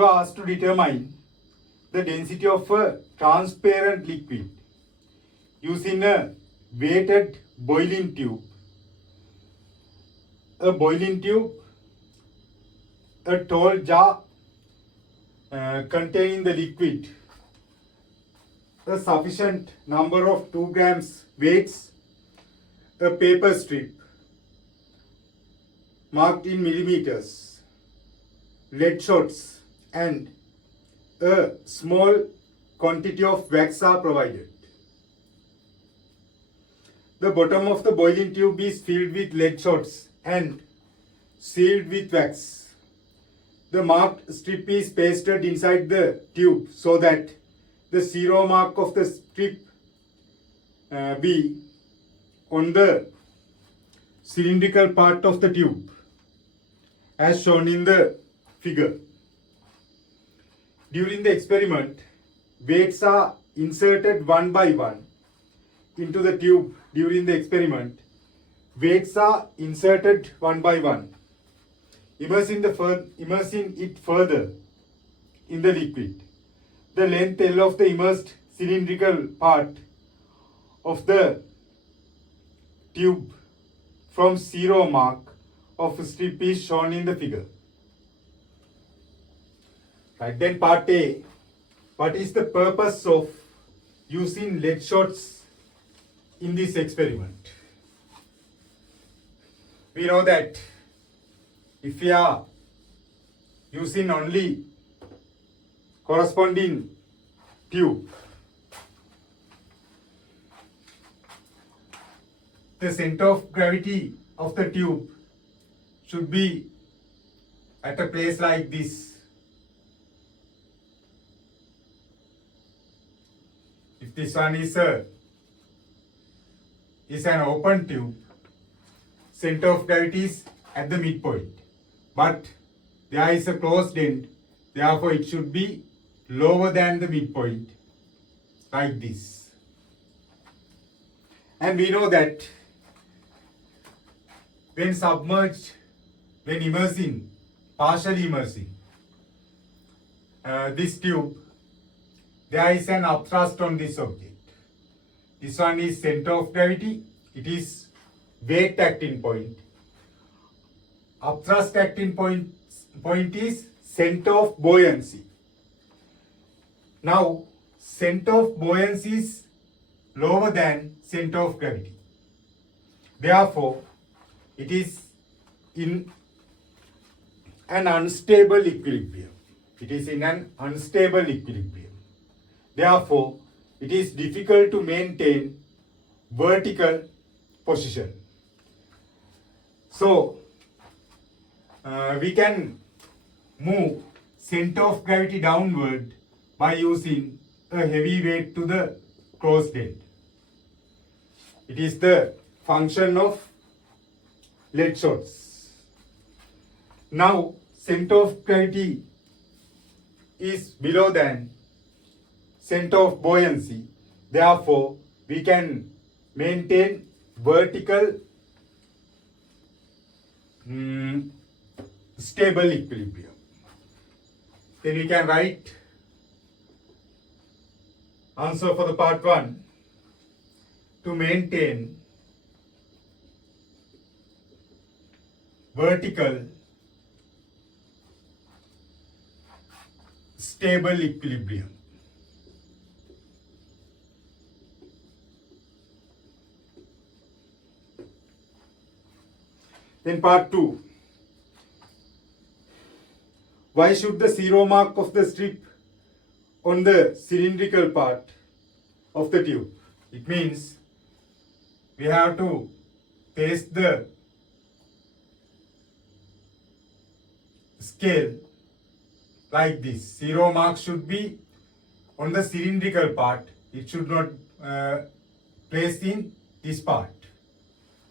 you are asked to determine the density of a transparent liquid using a weighted boiling tube. A boiling tube, a tall jar containing the liquid, a sufficient number of 2 grams weights, a paper strip marked in millimeters, lead shots, and a small quantity of wax are provided. The bottom of the boiling tube is filled with lead shots and sealed with wax. The marked strip is pasted inside the tube so that the zero mark of the strip be on the cylindrical part of the tube as shown in the figure. During the experiment, weights are inserted one by one into the tube. During the experiment, weights are inserted one by one, immersing it further in the liquid. The length L of the immersed cylindrical part of the tube from zero mark of strip is shown in the figure. Right, then part A. What is the purpose of using lead shots in this experiment? We know that if we are using only corresponding tube, the center of gravity of the tube should be at a place like this. If this one is an open tube, center of gravity is at the midpoint, but there is a closed end, therefore it should be lower than the midpoint, like this. And we know that when submerged, when immersing, partially immersing this tube, there is an upthrust on this object. This one is center of gravity, it is weight acting point. Upthrust acting point is center of buoyancy. Now, center of buoyancy is lower than center of gravity. Therefore, it is in an unstable equilibrium. It is in an unstable equilibrium. Therefore, it is difficult to maintain vertical position. So, we can move center of gravity downward by using a heavy weight to the closed end. It is the function of lead shots. Now, center of gravity is below than center of buoyancy. Therefore, we can maintain vertical stable equilibrium. Then we can write answer for the part 1. To maintain vertical stable equilibrium. Then part 2. Why should the zero mark of the strip on the cylindrical part of the tube? It means we have to place the scale like this. Zero mark should be on the cylindrical part. It should not place in this part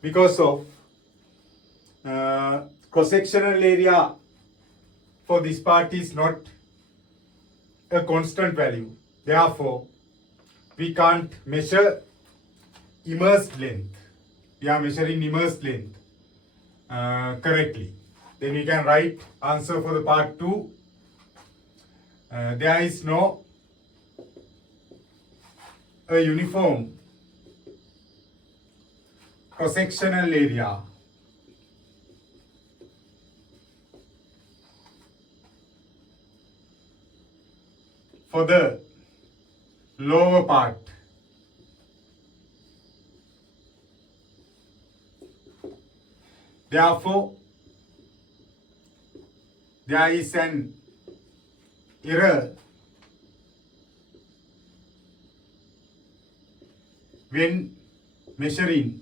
because of cross-sectional area for this part is not a constant value. Therefore, we can't measure immersed length. We are measuring immersed length correctly. Then we can write answer for the part 2. there is no a uniform cross-sectional area for the lower part. Therefore, there is an error when measuring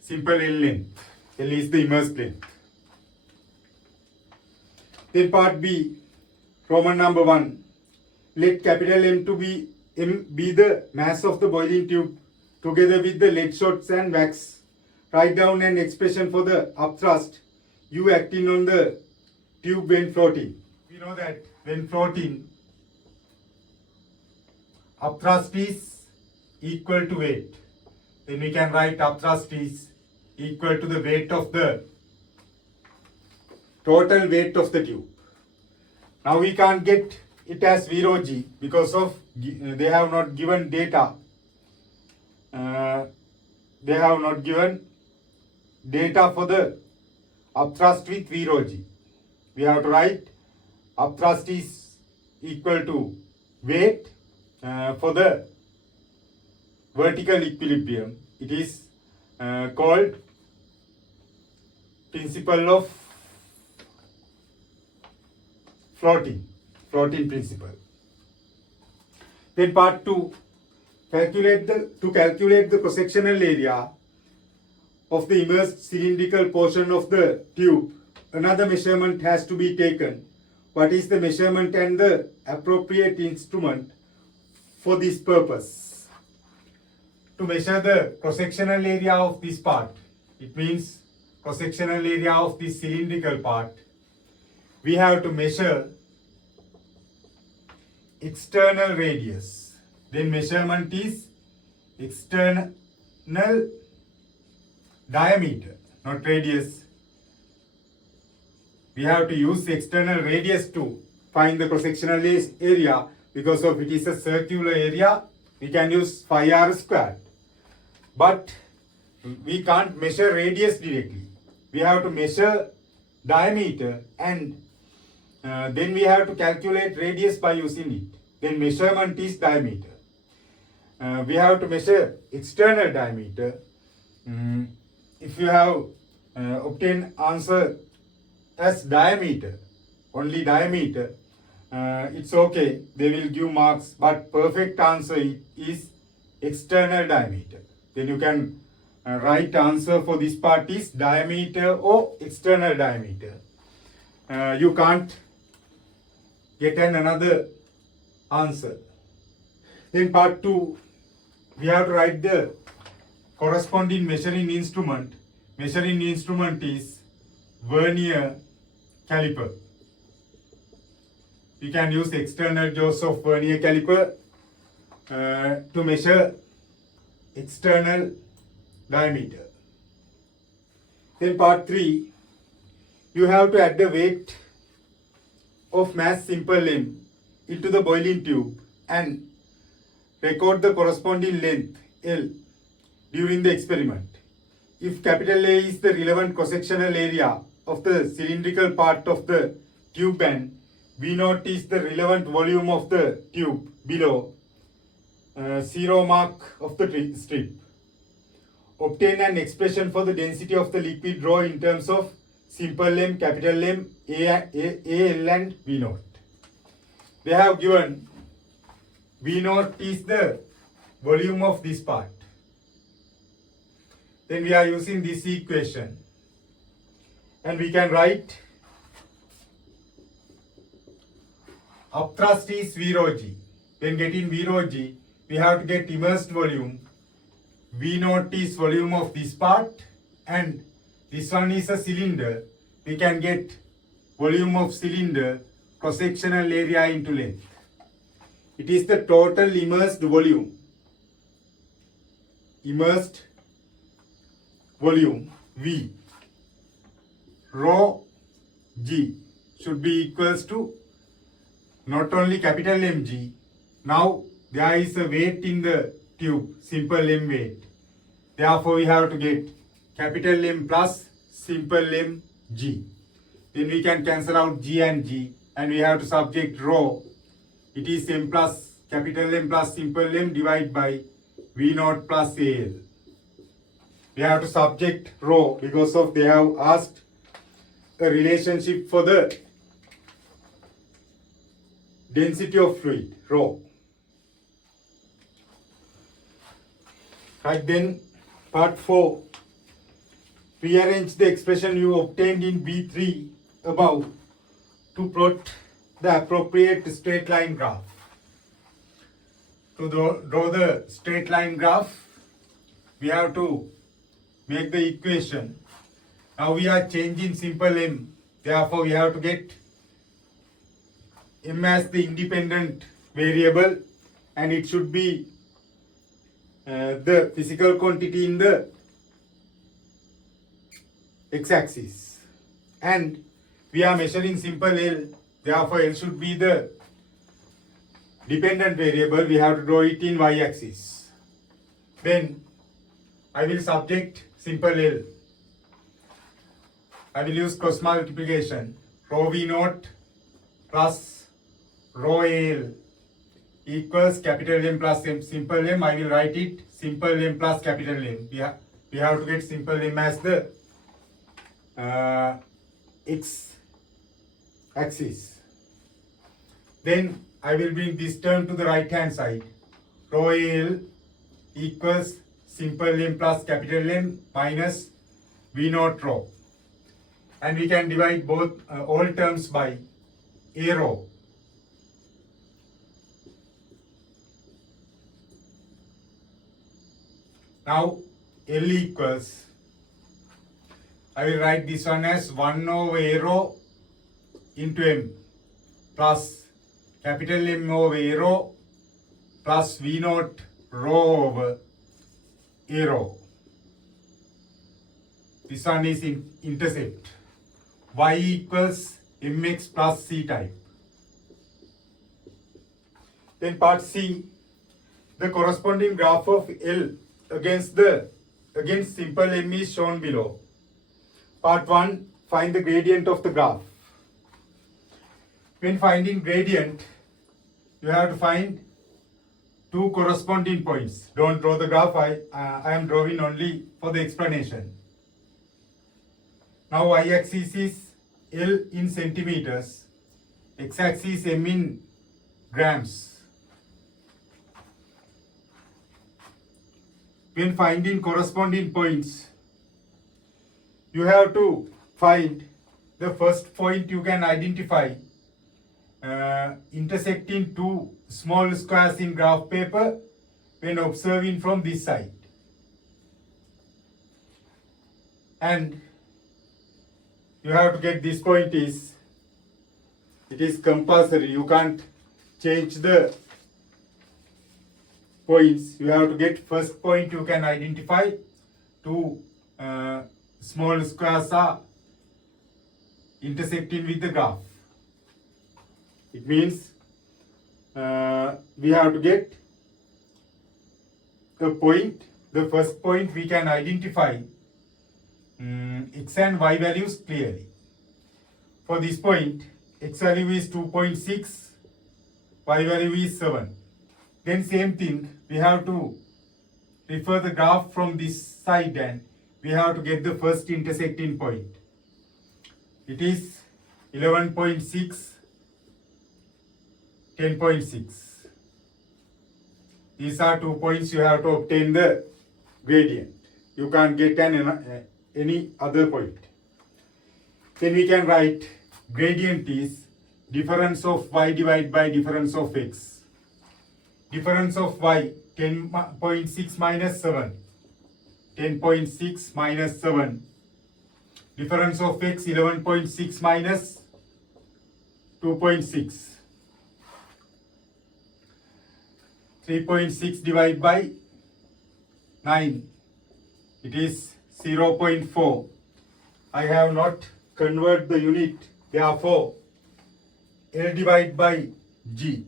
simple L length. L is the immersed length. Then part B, Roman number 1. Let capital M be the mass of the boiling tube together with the lead shots and wax. Write down an expression for the upthrust U acting on the tube when floating. We know that when floating, upthrust is equal to weight. Then we can write upthrust is equal to the weight of the total weight of the tube. Now we can't get it as 0g because of they have not given data. They have not given data for the upthrust with 0g. We have to write upthrust is equal to weight for the vertical equilibrium. It is called principle of floating principle. Then part 2, calculate the cross-sectional area of the immersed cylindrical portion of the tube. Another measurement has to be taken. What is the measurement and the appropriate instrument for this purpose? To measure the cross-sectional area of this part, it means cross-sectional area of this cylindrical part, we have to measure external radius. Then measurement is external diameter, not radius. We have to use external radius to find the cross-sectional area. Because of it is a circular area, we can use phi r squared. But we can't measure radius directly. We have to measure diameter and then we have to calculate radius by using it. Then measurement is diameter. We have to measure external diameter. If you have obtained answer as diameter, only diameter, it's okay, they will give marks, but perfect answer is external diameter. Then you can right answer for this part is diameter or external diameter. You can't get another answer. In part 2, we have to write the corresponding measuring instrument. Measuring instrument is vernier caliper. We can use external jaws of vernier caliper to measure external diameter. Then part 3, you have to add the weight of mass simple M into the boiling tube and record the corresponding length L during the experiment. If capital A is the relevant cross-sectional area of the cylindrical part of the tube and V0 is the relevant volume of the tube below 0 mark of the strip. Obtain an expression for the density of the liquid raw in terms of simple M, capital M, A, L and V0. They have given V0 is the volume of this part. Then we are using this equation and we can write upthrust is V0G. When getting V0G, we have to get immersed volume. V0 is volume of this part and this one is a cylinder. We can get volume of cylinder cross-sectional area into length. It is the total immersed volume. Immersed volume V. Rho G should be equals to not only capital mg. Now there is a weight in the tube, simple m weight. Therefore we have to get capital M plus simple m g. Then we can cancel out g and g, and we have to subject rho. It is m plus capital M plus simple m divided by v naught plus al. We have to subject rho because of they have asked a relationship for the density of fluid, rho. Right, then part 4. Rearrange the expression you obtained in B3 above to plot the appropriate straight line graph. To draw the straight line graph, we have to make the equation. Now we are changing simple m, therefore we have to get m as the independent variable, and it should be the physical quantity in the x-axis, and we are measuring simple L, therefore L should be the dependent variable. We have to draw it in y-axis. Then I will subject simple L. I will use cross multiplication. Rho v naught plus rho al equals capital M plus m. Simple M, I will write it simple M plus capital M. We have to get simple M as the x-axis. Then I will bring this term to the right hand side. Rho al equals simple M plus capital M minus v naught rho. And we can divide both all terms by a rho. Now L equals, I will write this one as 1 over a rho into m plus capital M over a rho plus v naught rho over a rho. This one is intercept. Y equals mx plus c type. Then part C, the corresponding graph of L against simple m is shown below. Part 1, find the gradient of the graph. When finding gradient, you have to find two corresponding points. Don't draw the graph, I am drawing only for the explanation. Now y-axis is L in centimeters, x-axis m in grams. When finding corresponding points, you have to find the first point you can identify intersecting two small squares in graph paper when observing from this side. And you have to get this point is, it is compulsory, you can't change the points. You have to get first point you can identify. Two small squares are intersecting with the graph. It means we have to get a point, the first point we can identify x and y values clearly. For this point, x value is 2.6, y value is 7. Then same thing, we have to refer the graph from this side and we have to get the first intersecting point. It is 11.6, 10.6. These are 2 points you have to obtain the gradient. You can't get any other point. Then we can write gradient is difference of y divided by difference of x. Difference of y 10.6 minus 7. 10.6 minus 7. Difference of x 11.6 minus 2.6. 3.6 divided by 9. It is 0.4. I have not converted the unit, therefore L divided by G.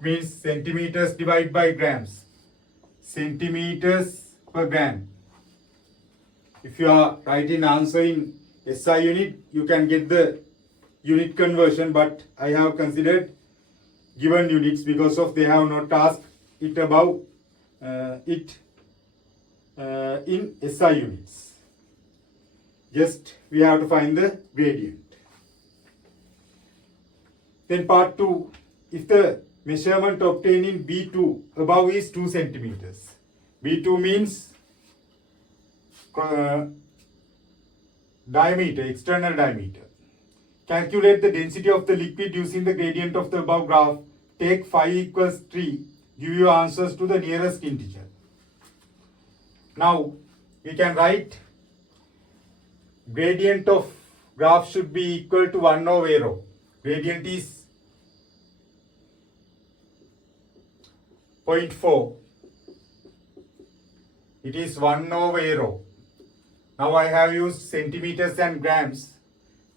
Means centimeters divided by grams. Centimeters per gram. If you are writing answer in SI unit, you can get the unit conversion, but I have considered given units because of they have not asked it above in SI units. Just we have to find the gradient. Then part 2, if the measurement obtained in B2 above is 2 centimeters. B2 means diameter, external diameter. Calculate the density of the liquid using the gradient of the above graph. Take phi equals 3. Give your answers to the nearest integer. Now we can write gradient of graph should be equal to 1 over a rho. Gradient is 0.4. It is 1 over a rho. Now I have used centimeters and grams.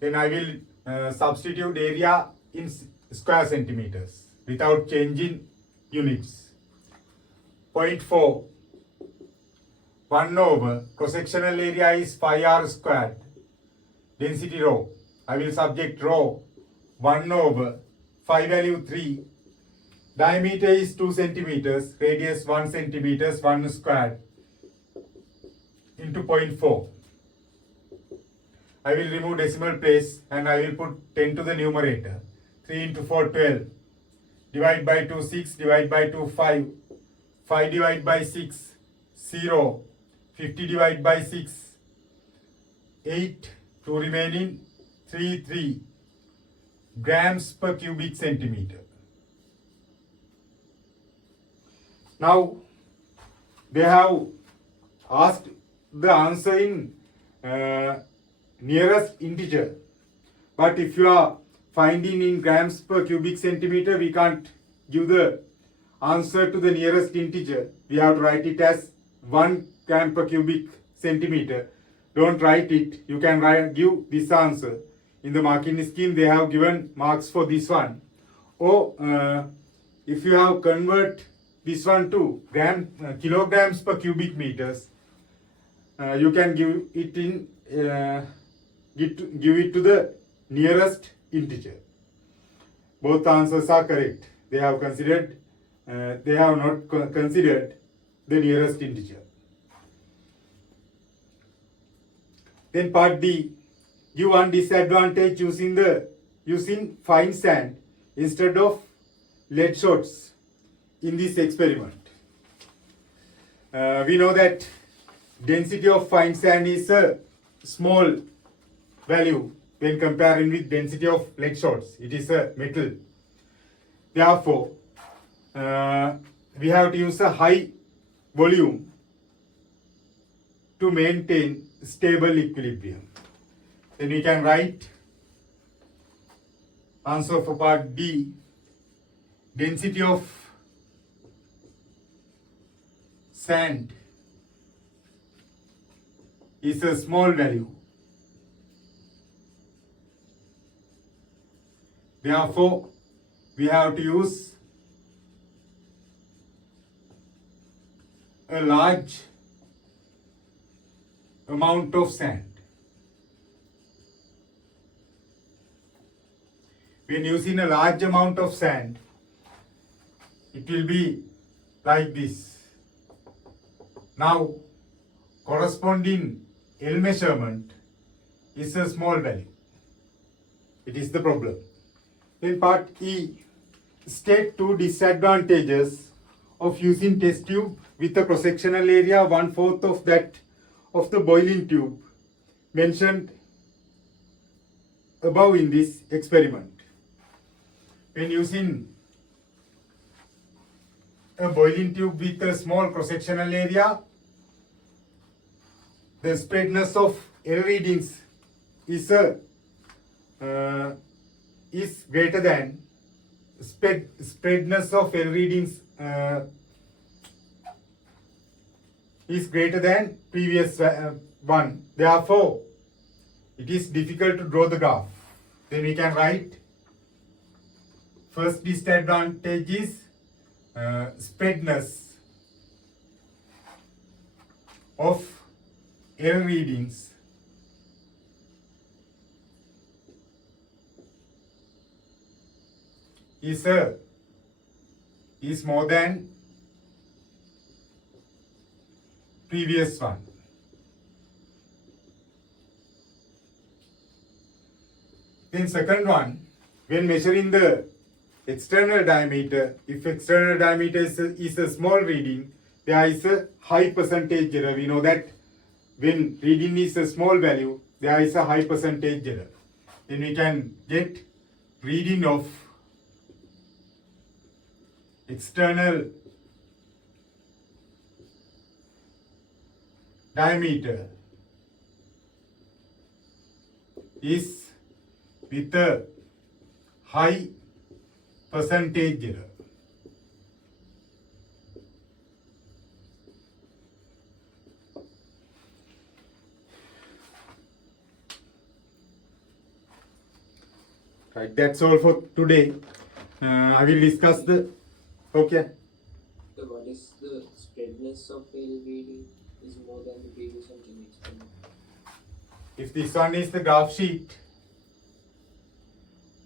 Then I will substitute area in square centimeters without changing units. 0.4. 1 over cross-sectional area is pi r squared. Density rho. I will subject rho 1 over phi value 3. Diameter is 2 centimeters. Radius 1 centimeters 1 squared into 0.4. I will remove decimal place and I will put 10 to the numerator. 3 into 4 12. Divide by 2 6. Divide by 2 5. 5 divided by 6 0. 50 divided by 6 8. 2 remaining 3 grams per cubic centimeter. Now they have asked the answer in nearest integer, but if you are finding in grams per cubic centimeter, we can't give the answer to the nearest integer. We have to write it as 1 gram per cubic centimeter. Don't write it. You can give this answer. In the marking scheme, they have given marks for this one. Or if you have convert this one to kilograms per cubic meters, you can give it in give it to the nearest integer. Both answers are correct. They have considered. They have not considered the nearest integer. Then part D. Give one disadvantage using fine sand instead of lead shots in this experiment. We know that density of fine sand is a small value when comparing with density of lead shots. It is a metal. Therefore, we have to use a high volume to maintain stable equilibrium. Then we can write answer for part D. Density of sand is a small value. Therefore, we have to use a large amount of sand. When using a large amount of sand, it will be like this. Now, corresponding L measurement is a small value. It is the problem. Then part E, state 2 disadvantages of using test tube with a cross-sectional area 1/4 of that of the boiling tube mentioned above in this experiment. When using a boiling tube with a small cross-sectional area, the spreadness of L readings is greater than spreadness of L readings is greater than previous one. Therefore, it is difficult to draw the graph. Then we can write first disadvantage is spreadness of L readings is more than previous one. Then second one, when measuring the external diameter, if external diameter is a small reading, there is a high percentage error. We know that when reading is a small value, there is a high percentage error. Then we can get reading of external diameter is with a high percentage error. Right, that's all for today. I will discuss the, okay. So what is the spreadness of LVD is more than the previous one? Can you explain? If this one is the graph sheet,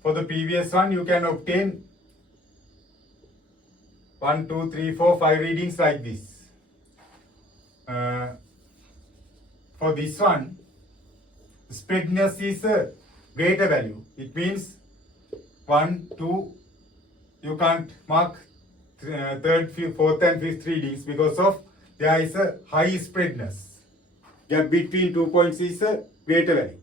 for the previous one you can obtain 1, 2, 3, 4, 5 readings like this. For this one, spreadness is a greater value. It means 1, 2, you can't mark third, fourth and fifth readings because of there is a high spreadness. Gap between 2 points is a greater value.